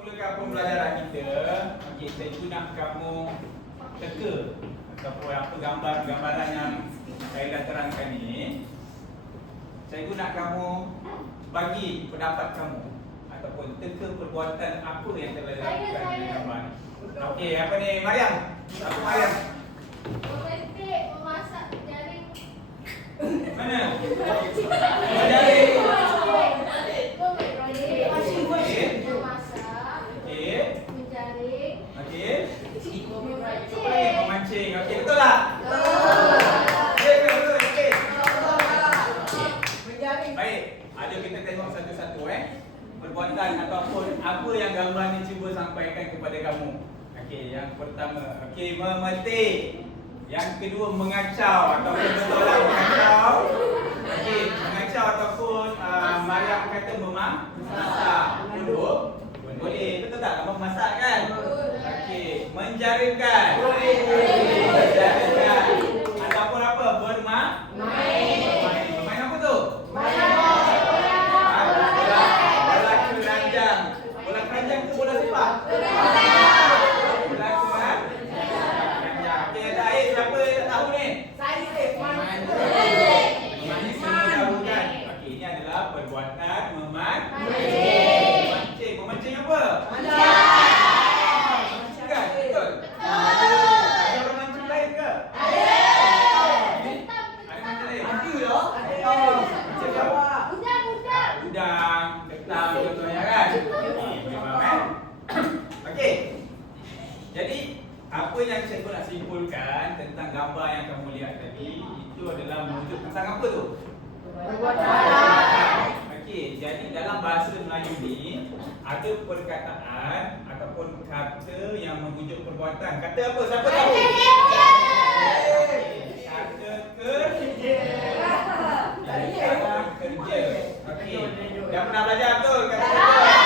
memulakan pembelajaran kita, okey, saya nak kamu teka ataupun apa gambaran yang saya dah terangkan ni. Saya nak kamu bagi pendapat kamu ataupun teka perbuatan apa yang telah dilakukan di gambar ni. Okey, apa ni Mariam? Apa Mariam? Memetik, memasak, menjaring. Mana? Menjaring. Memancing. Okey, betul tak? Betul. Okey. Baik, ada kita tengok satu-satu perbuatan ataupun apa yang gambar ni cuba sampaikan kepada kamu. Okey, yang pertama, okey, memetik. Yang kedua, mengacau ataupun betul lah mengacau. Okey, mengacau ataupun Mariam kata memasak. Boleh, betul tak? Abang masak kan? Okey, menjaringkan. Menjaringkan. Ataupun apa? Bermain. Bermain apa tu? Bola keranjang. Bola keranjang ke bola sepak? Bola keranjang. Okey, Zahid, siapa yang tak tahu ni? Manis semua tahu kan? Okey, ini adalah perbuatan memancing. Memancing apa? Jadi, apa yang saya nak simpulkan tentang gambar yang kamu lihat tadi, itu adalah menunjuk tentang apa tu? Perbuatan. Okey, jadi dalam bahasa Melayu ni ada perkataan ataupun kata yang menunjuk perbuatan. Kata apa? Siapa tahu? Kata kerja. Kata kerja. Okey. Dah pernah belajar betul kata kerja?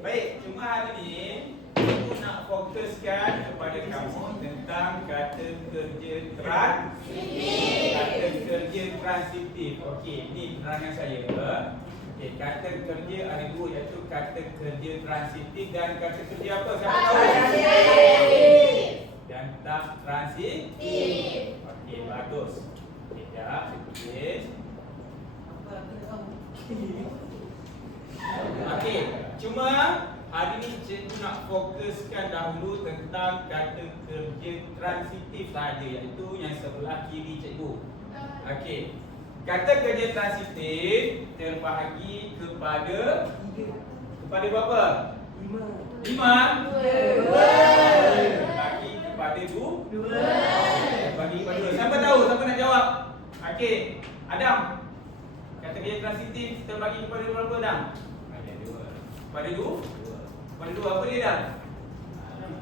Baik, cuma hari ni aku nak fokuskan kepada kamu tentang kata kerja transitif. Kata kerja transitif. Okey, ini penerangan saya. Okey, kata kerja ada dua, iaitu kata kerja transitif dan kata kerja apa? Siapa tahu? Transitif. Dan tak transitif. Okey, bagus. Sekejap, tulis. Okey, cuma hari ni cikgu nak fokuskan dahulu tentang kata kerja transitif saja, iaitu yang sebelah kiri cikgu. Okey. Kata kerja transitif terbahagi kepada berapa? 5. Terbahagi kepada 2. Terbahagi kepada 2. Siapa tahu? Siapa nak jawab? Okey, Adam. Kata kerja transitif terbahagi kepada berapa, Adam? Ada 2. Kepada 2? Kepada 2 apa dia, Adam?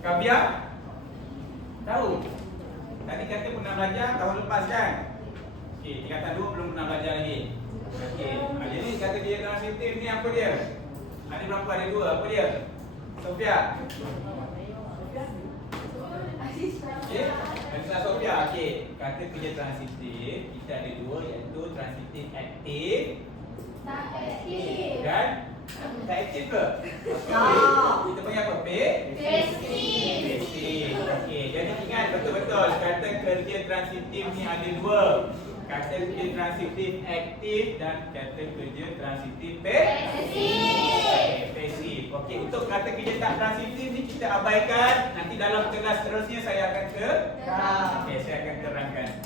Kabia? Tahu? Tadi kata pernah belajar tahun lepas kan? Okey, tingkatan 2 belum pernah belajar lagi. Okey, jadi kata kerja transitif ni apa dia? Ada berapa? Ada 2. Apa dia? Sofia? Okey, Anissa Sofia. Okey, kata kerja transitif kita ada 2, iaitu transitif aktif. Tak aktif. Dan tak aktif ke? Kita panggil apa? Pasif. Okey, jadi ingat betul-betul kata kerja transitif ni ada 2. Kata kerja transitif aktif dan kata kerja transitif pasif. Okey, untuk kata kerja tak transitif ni kita abaikan. Nanti dalam kelas seterusnya saya akan Okey, saya akan terangkan.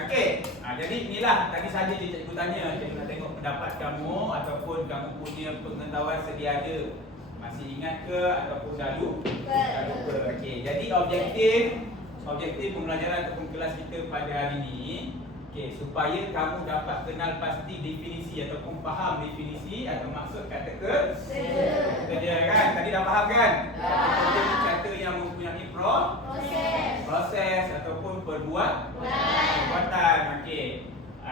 Okey, jadi inilah tadi saja je cikgu tanya. Cikgu nak tengok pendapat kamu ataupun kamu punya pengetahuan sedia ada. Masih ingat ke ataupun dah lupa? Okey, jadi objektif pembelajaran ataupun kelas kita pada hari ini, okey, supaya kamu dapat kenal pasti definisi ataupun faham definisi atau maksud kata kerja kan? Tadi dah faham kan? Kerja ni kata yang mempunyai proses ataupun perbuatan. Okey.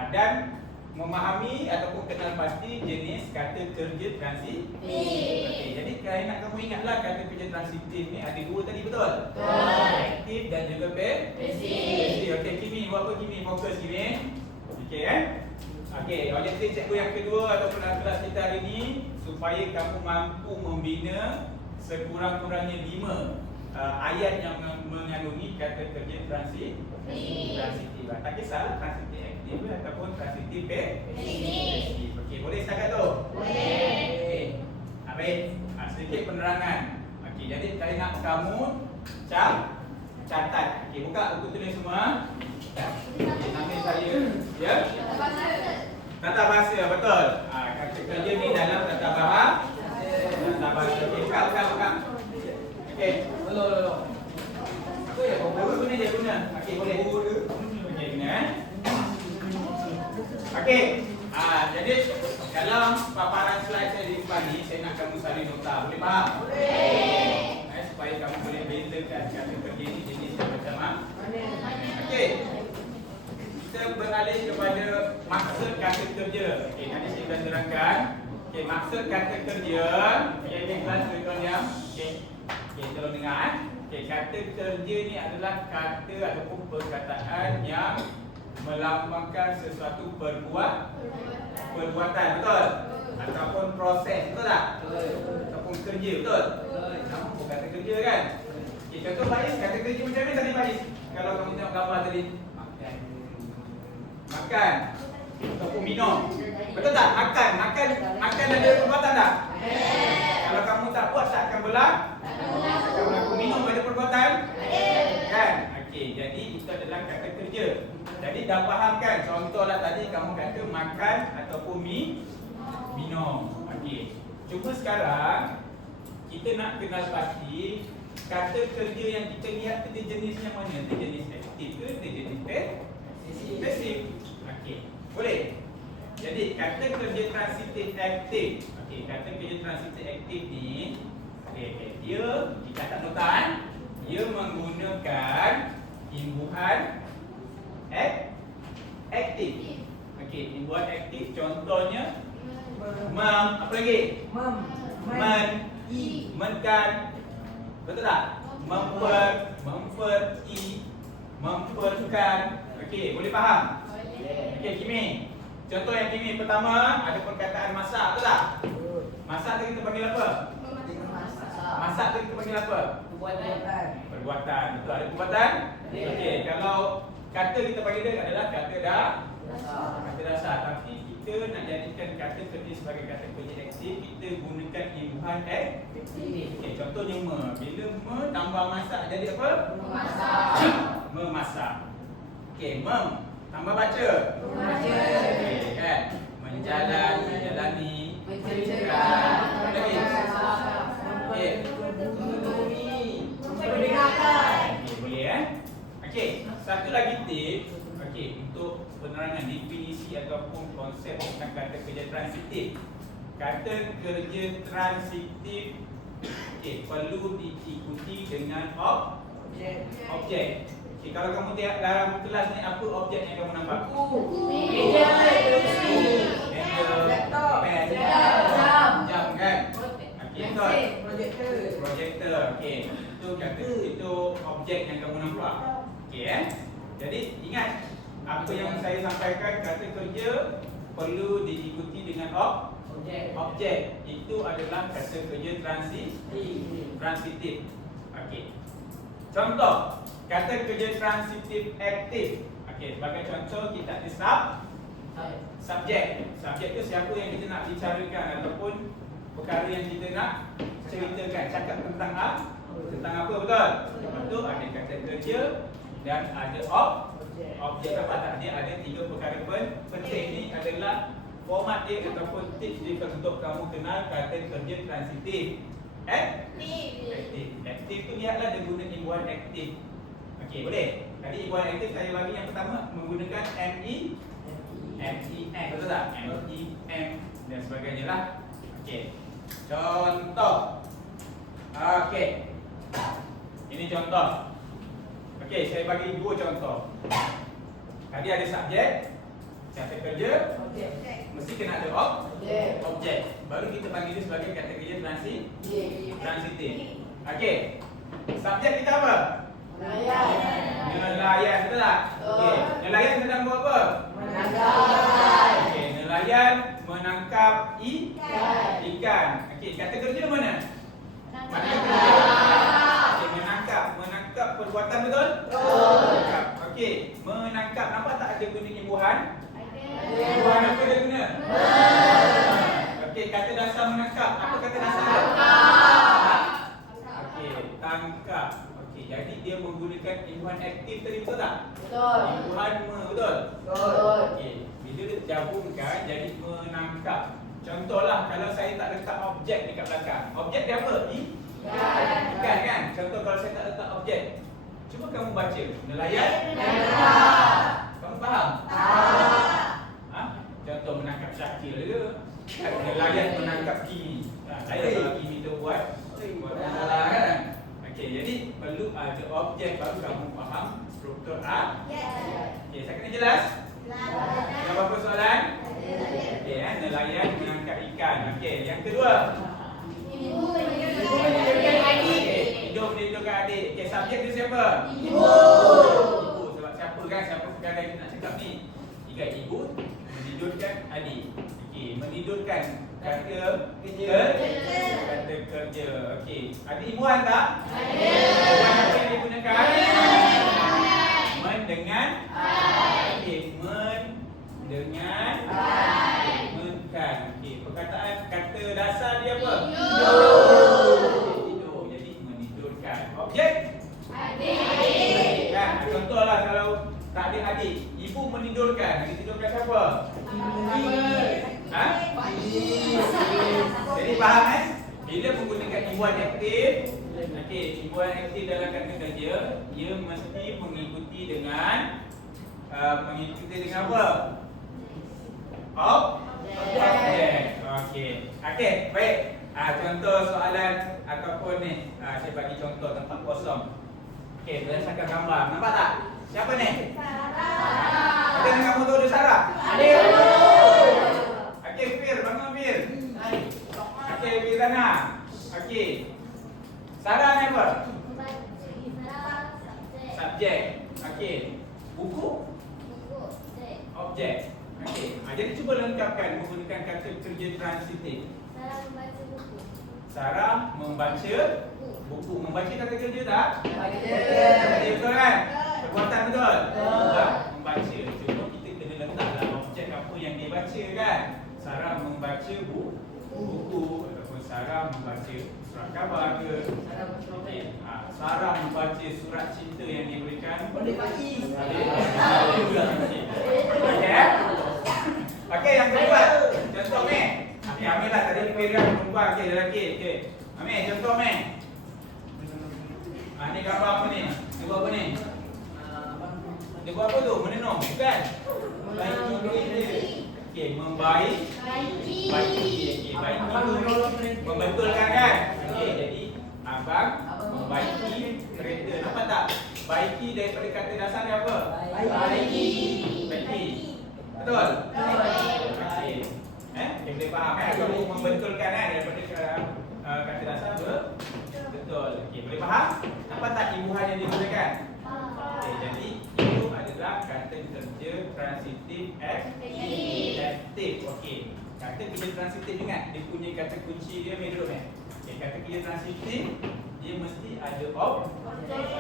Dan memahami ataupun kenal pasti jenis kata kerja transitif. Okey, jadi saya nak kamu ingatlah kata kerja transitif ni ada 2 tadi, betul? Aktif dan juga pasif. Okey, Kimi, buat apa Kimi? Fokus Kimi. Okey kan? Okey, objektif cikgu yang kedua ataupun dalam kelas kita hari ini supaya kamu mampu membina sekurang-kurangnya 5 ayat yang mengandungi kata kerja transitif. Tak kisahlah transitif aktif ataupun transitif pasif. Okey, boleh setakat tu? Boleh. Okey. Baik. Sedikit penerangan. Okey, jadi saya nak kamu catat. Okey, buka buku tulis semua. Nama saya, ya. Tata bahasa, betul. Kata kerja ni dalam tata bahasa. Okey, buka. Okey. Apa ya? Guru ni dia guna. Okey, boleh. Okey, guna Okey. Jadi dalam paparan slide saya di depan ni, saya nak kamu salin nota. Boleh faham? Boleh. Supaya kamu boleh bezakan kata kerja ni jenis yang macam mana. Okey. Kita beralih kepada maksud kata kerja. Okey, nanti saya akan terangkan. Okey, maksud kata kerja. Okey, kelas tuan-tuan yang okey, tolong dengar. Okey, kata kerja ni adalah kata ataupun perkataan yang melambangkan sesuatu perbuatan, betul? Ataupun proses, betul tak? Ataupun kerja, betul? Namun bukan kata kerja kan? Okay, contoh Faiz, kata kerja macam mana tadi Faiz? Kalau kamu tengok gambar tadi, makan ataupun minum, betul tak? Makan ada perbuatan tak? Kalau kamu tak buat, tak akan berlaku. Akan berlaku. Minum ada perbuatan? Kan? Okey, jadi itu adalah kata kerja. Jadi dah faham kan? Contohlah tadi kamu kata makan ataupun minum. Okey. Cuma sekarang kita nak kenal pasti kata kerja yang kita lihat tu dia jenisnya mana? Dia jenis aktif ke? Dia jenis pasif? Okey. Boleh? Jadi kata kerja transitif aktif. Okey, kata kerja transitif aktif ni dia dicatat nota dia menggunakan imbuhan aktif. Okey, imbuhan aktif contohnya apa lagi? Menkan. Betul tak? Memperkan. Okey, boleh faham? Okey, Kimi. Contoh yang Kimi pertama ada perkataan masak, betul tak? Masak tu kita panggil apa? Masak tu kita panggil apa? Perbuatan. Betul, ada perbuatan? Okey, kalau kata kita panggil dia adalah kata dasar. Tapi kita nak jadikan kata kerja sebagai kata kerja aktif, kita gunakan imbuhan aktif. Okey, contohnya bila tambah masak jadi apa? Memasak. Okey, tambah baca. Okey, kan? Menjalani. Apa lagi? Okey. Okey, boleh Okey, satu lagi tips. Okey, untuk penerangan definisi ataupun konsep tentang kata kerja transitif. Kata kerja transitif perlu diikuti dengan objek. Okey, kalau kamu tengok dalam kelas ni apa objek yang kamu nampak? Meja, laptop, jam kan? Okey, projector. Okey, itu objek yang kamu nampak. Okey Jadi ingat apa yang saya sampaikan, kata kerja perlu diikuti dengan objek. Itu adalah kata kerja transitif. Okey. Contoh, kata kerja transitif aktif. Okey, sebagai contoh kita ada subjek. Subjek tu siapa yang kita nak bicarakan ataupun perkara yang kita nak ceritakan, cakap tentang apa, betul? Lepas tu ada kata kerja dan ada objek apa tak? Dia ada 3 perkara penting. Ini adalah format dia ataupun tips dia untuk kamu kenal kata kerja transitif. Aktif tu lihatlah dia guna imbuhan aktif. Okey, boleh? Tadi imbuhan aktif saya bagi yang pertama menggunakan MEM, betul tak? MEM dan sebagainya lah. Okey. Contoh. Okey. Ini contoh. Okey, saya bagi 2 contoh. Tadi ada subjek, kata kerja, mesti kena ada objek. Baru kita panggil dia sebagai kata kerja transitif. Okey. Subjek kita apa? Nelayan, betul tak? Okey. Nelayan sedang buat apa? Okey, nelayan menangkap ikan. Okey, kata kerja mana? Mana kata kerja? Okey, menangkap perbuatan betul? Menangkap. Okey, menangkap. Nampak tak ada guna imbuhan? Imbuhan apa dia guna? Okey, kata dasar menangkap. Apa kata dasar dia? Okey, tangkap. Okey, jadi dia menggunakan imbuhan aktif tadi, betul tak? Imbuhan betul? Okey, bila dia gabungkan jadi menangkap. Contohlah kalau saya tak letak objek dekat belakang. Objek dia apa? Ikan kan? Contoh kalau saya tak letak objek. Cuba kamu baca. Nelayan kamu faham? Ha? Contoh menangkap Syakir ke? Nelayan menangkap Kimi. Lain kalau Kimi tu buat salah kan? Okey, jadi perlu ada objek baru kamu faham struktur Okey, saya kena jelas? Ada apa soalan? Okey, nelayan menangkap ikan. Okey, yang kedua. Hidup melindungi adik. Okey, subjek dia siapa? Ibu. Sebab siapa kan? Siapa perkara yang nak cakap ni? Ikan ibu menidurkan adik. Okey, menidurkan kata kerja. Kata kerja. Okey, ada imbuhan tak? Ada. Imbuhan apa yang digunakan? Mendengar. Okey, mendengar. Menkan. Okey, perkataan kata dasar dia apa? Tidur. Jadi menidurkan. Objek? Adik. Kan? Contohlah kalau tak ada adik, ibu menidurkan. Menidurkan siapa? Ha? Jadi faham kan? Bila menggunakan imbuhan aktif, okey, imbuhan aktif dalam kata kerja, ia mesti mengikuti dengan apa? Objek. Okey. Okey, baik. Contoh soalan ataupun ni, saya bagi contoh tempat kosong. Okey, berdasarkan gambar. Nampak tak? Siapa ni? Sarah. Ada dengan kamu tu ada Sarah? Ada. Okey, Fir, bangun Fir. Okey, Firzana. Okey. Sarah ni apa? Subjek. Okey. Buku? Objek. Okey. Jadi cuba lengkapkan menggunakan kata kerja transitif. Sarah membaca buku. Membaca kata kerja tak? Betul kan? Perbuatan betul? Membaca. Cuma kita kena letaklah objek apa yang dia baca kan? Sarah membaca buku ataupun Sarah membaca surat khabar ke? Okay. Sarah membaca surat cinta yang diberikan oleh pagi. Okey, yang kedua. Contoh ni. Ambil lah tadi perempuan perempuan okey lelaki. Okey. Ambil contoh ni. Ni gambar apa ni? Dia buat apa ni? Dia buat apa tu? Menenung, bukan? Baiki kereta. Okey, membaiki. Okey, baiki tu membetulkan kan? Okey, jadi abang membaiki kereta. Nampak tak? Baiki daripada kata dasar dia apa? Baiki. Betul? Okey. Kita boleh faham kan? Kamu membetulkan kan daripada kata dasar betul. Okey, boleh faham? Nampak tak imbuhan yang digunakan? Okey, jadi itu adalah kata kerja transitif aktif. Okey. Kata kerja transitif ingat, dia punya kata kunci dia mirip ni. Okey, kata kerja transitif dia mesti ada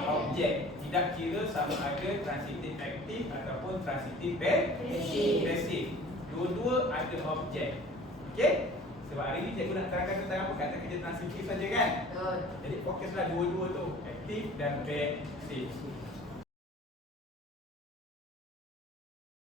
objek. Tidak kira sama ada transitif aktif ataupun transitif pasif. Dua-dua ada objek. Okey? Sebab hari ni cikgu nak terangkan tentang apa? Kata kerja transitif saja kan? Jadi fokuslah dua-dua tu, aktif dan pasif.